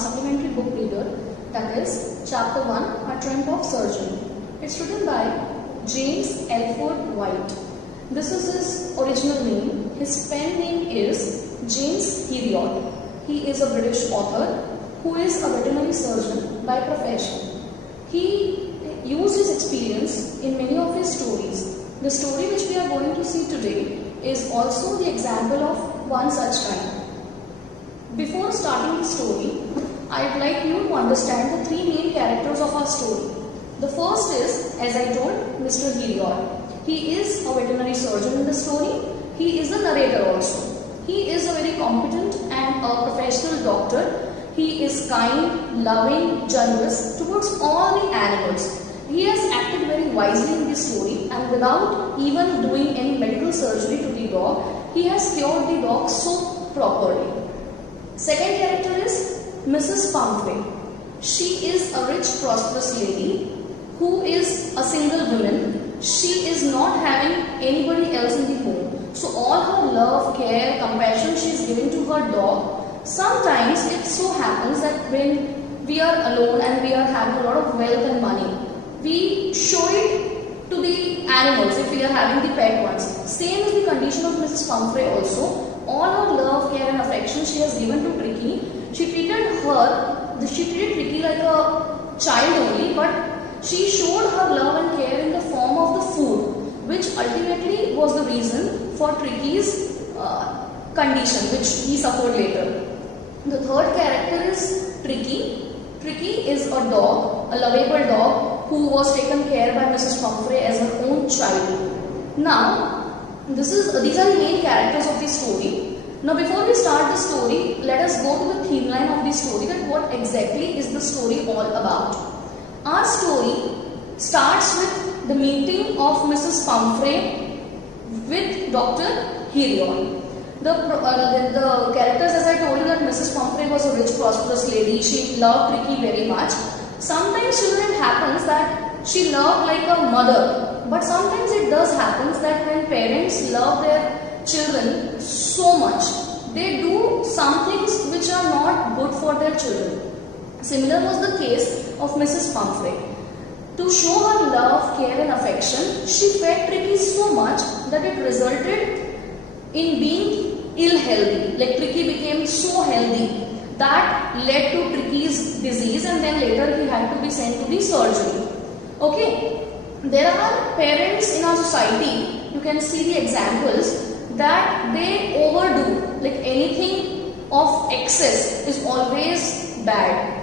supplementary book reader, that is Chapter 1, A Trend of Surgery. It's written by James Elford White. This is his original name. His pen name is James Heriot. He is a British author who is a veterinary surgeon by profession. He used his experience in many of his stories. The story which we are going to see today is also the example of one such kind. Before starting the story, I would like you to understand the three main characters of our story. The first is, as I told, Mr. Heriot. He is a veterinary surgeon in the story. He is the narrator also. He is a very competent and a professional doctor. He is kind, loving, generous towards all the animals. He has acted very wisely in this story, and without even doing any medical surgery to the dog, he has cured the dog so properly. Second character is Mrs. Pumphrey. She is a rich, prosperous lady who is a single woman. She is not having anybody else in the home. So all her love, care, compassion she is giving to her dog. Sometimes it so happens that when we are alone and we are having a lot of wealth and money, we show it to the animals if we are having the pet ones. Same is the condition of Mrs. Pumphrey also. All her love, care and affection she has given to Tricky. She treated Tricky like a child only, but she showed her love and care in the form of the food, which ultimately was the reason for Tricky's condition, which he suffered later. The third character is Tricky. Tricky is a dog, a lovable dog who was taken care by Mrs. Pumphrey as her own child. Now, these are the main characters of the story. Now, before we start the story, let us go to the theme line of the story, that what exactly is the story all about. Our story starts with the meeting of Mrs. Pumphrey with Dr. Heriot. The characters, as I told you, that Mrs. Pumphrey was a rich, prosperous lady. She loved Tricky very much. Sometimes children happens that she loved like a mother, but sometimes it does happens that when parents love their children so much, they do some things which are not good for their children. Similar was the case of Mrs. Pumphrey. To show her love, care and affection, she fed Tricky so much that it resulted in being ill-healthy. Like Tricky became so healthy that led to Tricky's disease, and then later he had to be sent to the surgery. Okay, there are parents in our society, you can see the examples, that they overdo, like anything of excess is always bad.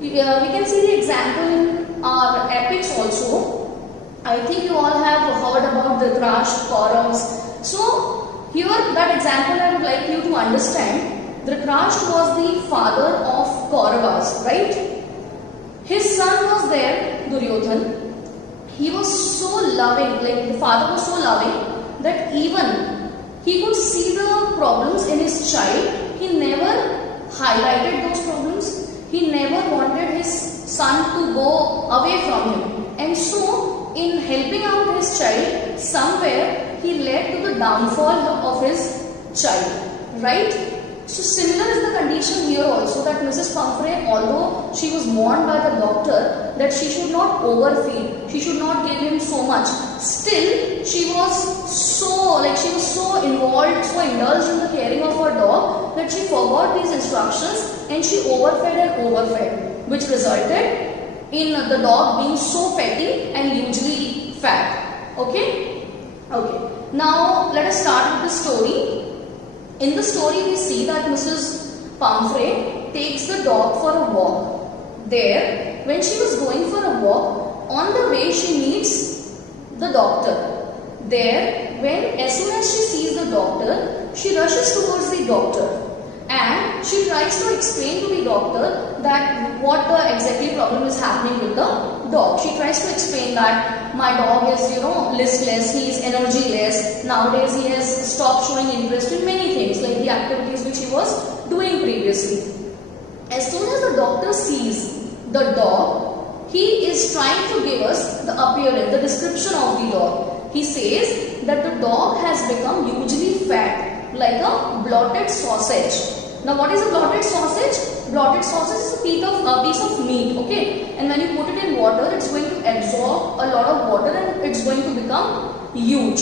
We can see the example in our epics also. I think you all have heard about the Dhritarashtra, Kauravas. So here that example I would like you to understand. Dhritarashtra was the father of Kauravas, right? His son was there, Duryodhan. He was so loving, like the father was so loving that even he could see the problems in his child. He never highlighted those problems. He never wanted his son to go away from him. And so, in helping out his child, somewhere he led to the downfall of his child. Right? So, similar is the condition here also, that Mrs. Pumphrey, although she was warned by the doctor that she should not overfeed, she should not give him so much, still she was so involved, so indulged in the caring of her dog that she forgot these instructions and she overfed, which resulted in the dog being so fatty and hugely fat. Okay? Okay. Now, let us start with the story. In the story, we see that Mrs. Pumphrey takes the dog for a walk. There, when she was going for a walk, on the way she meets the doctor. There, as soon as she sees the doctor, she rushes towards the doctor and she tries to explain to the doctor that what the exactly problem is happening with the dog. She tries to explain that my dog is, listless, he is energyless. Nowadays he has stopped showing interest in many things like the activities which he was doing previously. As soon as the doctor sees the dog, he is trying to give us the appearance, the description of the dog. He says that the dog has become hugely fat, like a blotted sausage. Now what is a blotted sausage? Blotted sausage is a piece of meat, okay, and when you put it in water, it's going to absorb a lot of water and it's going to become huge.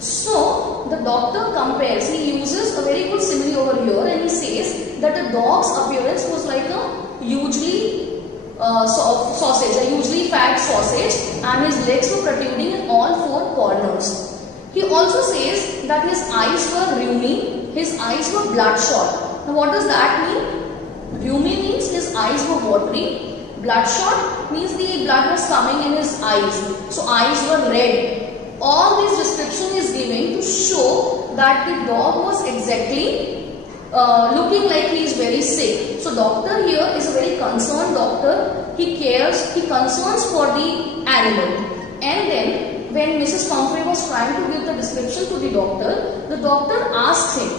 So the doctor compares, he uses a very good simile over here, and he says that the dog's appearance was like a hugely sausage, a hugely fat sausage, and his legs were protruding in all four corners. He also says that his eyes were rheumy, his eyes were bloodshot. Now what does that mean? Rheumy means his eyes were watery, bloodshot means the blood was coming in his eyes, so eyes were red. All this description is giving to show that the dog was exactly looking like he is very sick. So doctor here is a very concerned doctor. He cares, he concerns for the animal. And then when Mrs. Pumphrey was trying to give the description to the doctor asked him,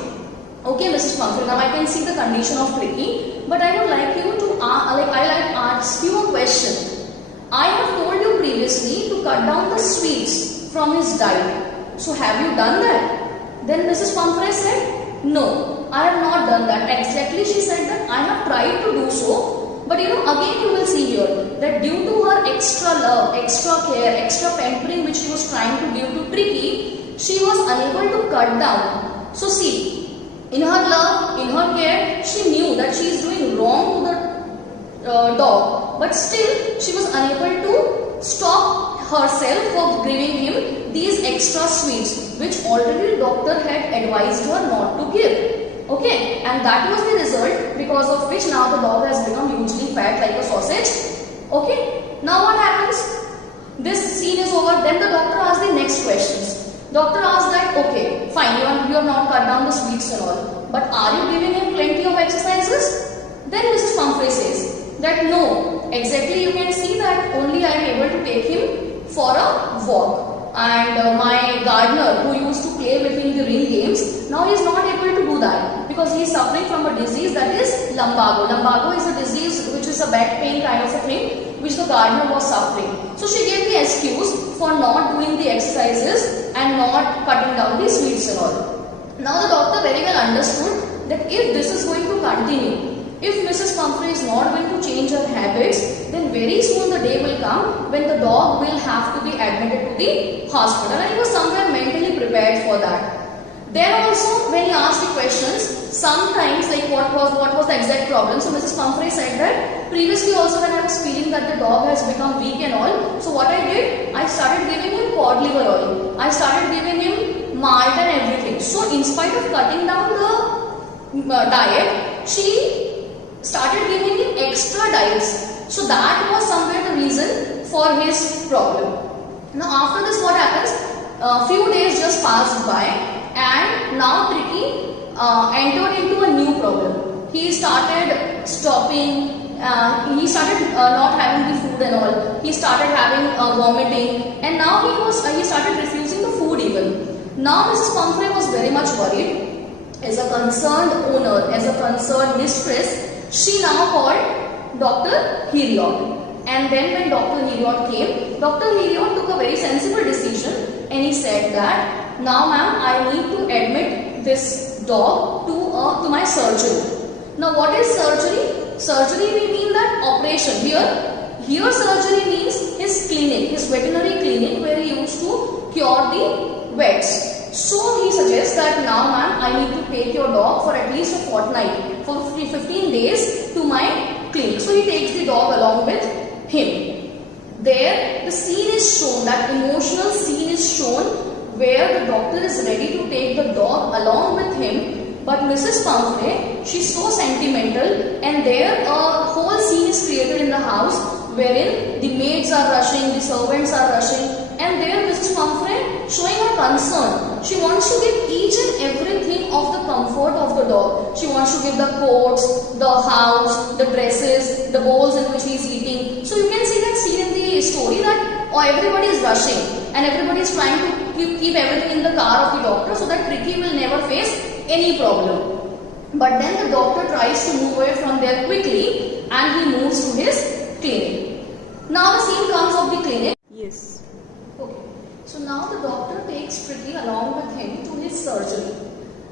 okay Mrs. Pumphrey, now I can see the condition of Tricky, but I would like you to ask you a question. I have told you previously to cut down the sweets from his diet. So have you done that? Then Mrs. Pumphrey said, no, I have not done that. Exactly, she said that I have tried to do so. But again you will see here that due to her extra love, extra care, extra pampering which she was trying to give to Tricky, she was unable to cut down. So see, in her love, in her care, she knew that she is doing wrong to the dog. But still, she was unable to stop herself for giving him these extra sweets which already the doctor had advised her not to give. Okay, and that was the result because of which now the dog has become hugely fat like a sausage. Okay, now what happens? This scene is over. Then the doctor asks the next questions. Doctor asks that, okay, fine, you have not cut down the sweets and all, but are you giving him plenty of exercises? Then Mrs. Pumphrey says that no, exactly you can see that only I am able to take him for a walk. And my gardener who used to play with me in the ring games, now he is not able to do that because he is suffering from a disease that is lumbago. Lumbago is a disease which is a back pain kind of a thing which the gardener was suffering. So she gave the excuse for not doing the exercises and not cutting down the sweets and all. Now the doctor very well understood that if this is going to continue, if Mrs. Pumphrey is not going to change her habits, then very soon the day will come when the dog will have to be admitted to the hospital, and he was somewhere mentally prepared for that. Then also when he asked the questions, sometimes like what was the exact problem, so Mrs. Pumphrey said that previously also when I was feeling that the dog has become weak and all, so what I did, I started giving him cod liver oil, I started giving him malt and everything. So in spite of cutting down the diet, she started giving him extra diets. So that was somewhere the reason for his problem. Now after this what happens? A few days just passed by and now Tricky entered into a new problem. He started stopping, he started not having the food and all. He started having vomiting, and now he started refusing the food even. Now Mrs. Pumphrey was very much worried. As a concerned owner, as a concerned mistress, she now called Dr. Heriot. And then when Dr. Heriot came, Dr. Heriot took a very sensible decision and he said that, now ma'am, I need to admit this dog to my surgery. Now what is surgery? Surgery may mean that operation. Here surgery means his clinic, his veterinary clinic where he used to cure the vets. So he suggests that now ma'am, I need to take your dog for at least a fortnight, for 15 days to my clinic. So he takes the dog along with him. There the scene is shown, that emotional scene is shown where the doctor is ready to take the dog along with him, but Mrs. Pumphrey, she's so sentimental, and there a whole scene is created in the house wherein the maids are rushing, the servants are rushing, and there Mrs. Pumphrey showing her concern. She wants to give each and everything of the comfort of the dog. She wants to give the coats, the house, the dresses, the bowls in which he is eating. So you can see that scene in the story that everybody is rushing and everybody is trying to keep everything in the car of the doctor so that Tricky will never face any problem. But then the doctor tries to move away from there quickly and he moves to his clinic. Now the scene comes of the clinic. Yes. Okay. So now the doctor takes Tricky along with him to his surgery.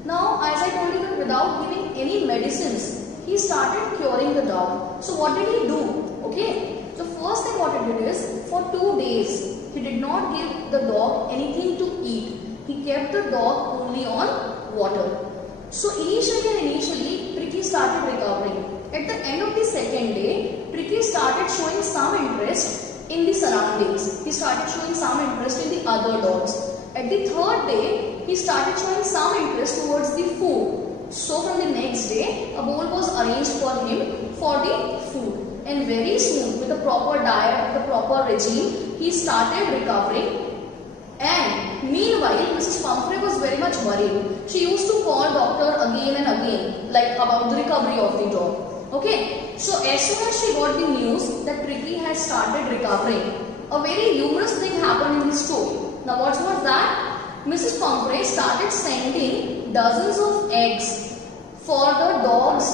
Now as I told you that without giving any medicines, he started curing the dog. So what did he do? Okay, so first thing what he did is, for 2 days he did not give the dog anything to eat. He kept the dog only on water. So initially Pricky started recovering. At the end of the second day, Pricky started showing some interest in the surroundings. He started showing some interest in the other dogs. At the third day, he started showing some interest towards the food. So from the next day, a bowl was arranged for him for the food. And very soon, with a proper diet, with a proper regime, he started recovering. And meanwhile, Mrs. Pumphrey was very much worried. She used to call doctor again and again, like about the recovery of the dog. Okay, so as soon as she got the news that Pricky had started recovering, a very humorous thing happened in the story. Now what was that? Mrs. Pumphrey started sending dozens of eggs for the dog's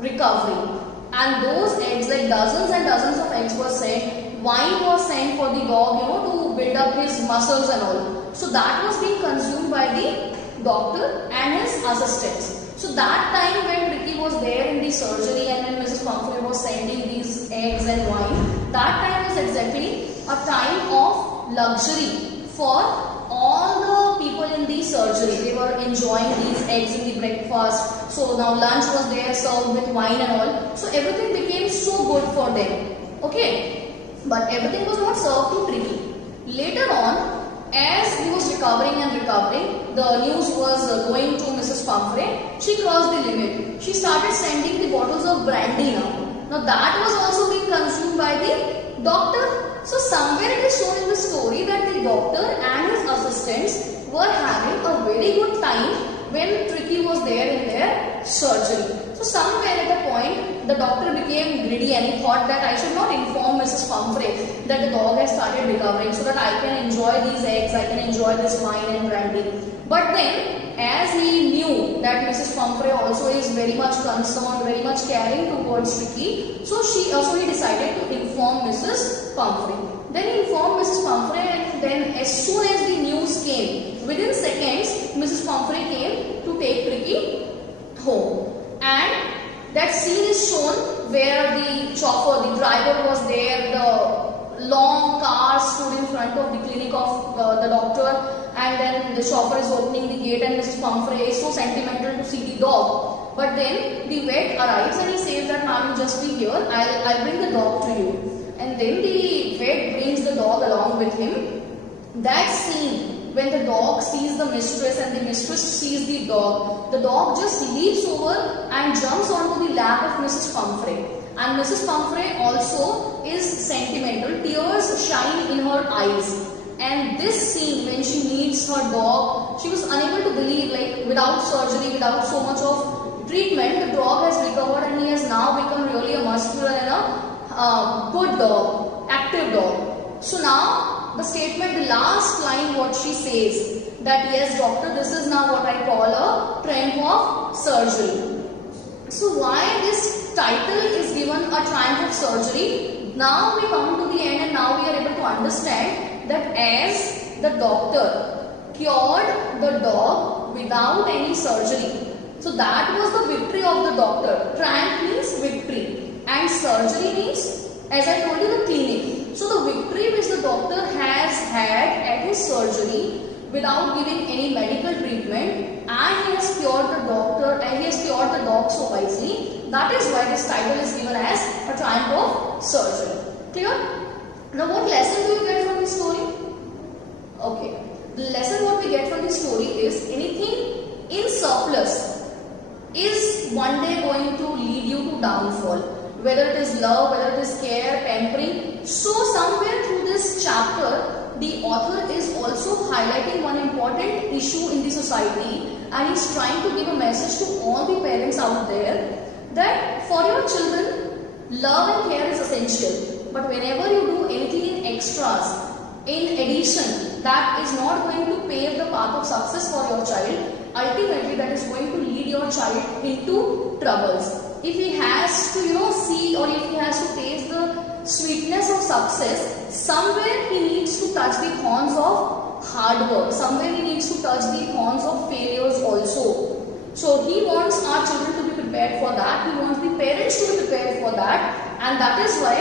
recovery. And those eggs, like dozens and dozens of eggs were sent. Wine was sent for the dog, to build up his muscles and all. So that was being consumed by the doctor and his assistants. So that time when Pricky was there in the surgery and when Mrs. Pumphrey was sending these eggs and wine, that time was exactly a time of luxury for all the people in the surgery. They were enjoying these eggs in the breakfast. So now lunch was there served with wine and all. So everything became so good for them. Okay, but everything was not served to Pricky. Later on, as he was recovering, the news was going to Mrs. Pumphrey. She crossed the limit. She started sending the bottles of brandy now. Now that was also being consumed by the doctor. So somewhere it is shown in the story that the doctor and his assistants were having a very good time when Pricky was there in their surgery. So somewhere at a point, the doctor became greedy and he thought that I should not inform Mrs. Pumphrey that the dog has started recovering so that I can enjoy these eggs, I can enjoy this wine and brandy. But then, as he knew that Mrs. Pumphrey also is very much concerned, very much caring towards Pricky, so he decided to inform Mrs. Pumphrey. Then he informed Mrs. Pumphrey, and then as soon as the news came, within seconds, Mrs. Pumphrey came to take Pricky home. And that scene is shown where the chauffeur, the driver was there, the long car stood in front of the clinic of the doctor, and then the chauffeur is opening the gate and Mrs. Pumphrey is so sentimental to see the dog. But then the vet arrives and he says that ma'am, you just be here, I'll bring the dog to you. And then the vet brings the dog along with him. That scene, when the dog sees the mistress and the mistress sees the dog just leaps over and jumps onto the lap of Mrs. Pumphrey. And Mrs. Pumphrey also is sentimental. Tears shine in her eyes. And this scene, when she meets her dog, she was unable to believe, like without surgery, without so much of treatment, the dog has recovered and he has now become really a muscular and a good dog, active dog. So now the statement, the last line what she says, that yes doctor, this is now what I call a triumph of surgery. So why this title is given a triumph of surgery? Now we come to the end and now we are able to understand that as the doctor cured the dog without any surgery. So that was the victory of the doctor. Triumph means victory and surgery means, as I told you, the clinic. So the victory which the doctor has had at his surgery without giving any medical treatment, and he has cured the doctor and he has cured the dog so wisely. That is why this title is given as a triumph of surgery. Clear? Now what lesson do you get from this story? Okay. The lesson what we get from this story is anything in surplus is one day going to lead you to downfall. Whether it is love, whether it is care, pampering. So somewhere through this chapter, the author is also highlighting one important issue in the society, and he's trying to give a message to all the parents out there that for your children, love and care is essential. But whenever you do anything in extras, in addition, that is not going to pave the path of success for your child. Ultimately, that is going to lead your child into troubles. If he has to, see, or if he has to taste the sweetness of success, somewhere he needs to touch the thorns of hard work. Somewhere he needs to touch the thorns of failures also. So he wants our children to be prepared prepared for that. He wants the parents to be prepared for that, and that is why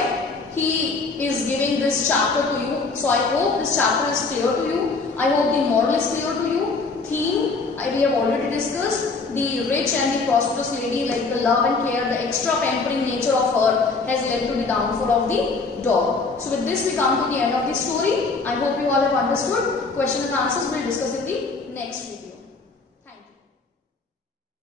he is giving this chapter to you. So I hope this chapter is clear to you. I hope the moral is clear to you. Theme we have already discussed. The rich and the prosperous lady, like the love and care, the extra pampering nature of her has led to the downfall of the dog. So with this we come to the end of the story. I hope you all have understood. Question and answers we'll discuss in the next video.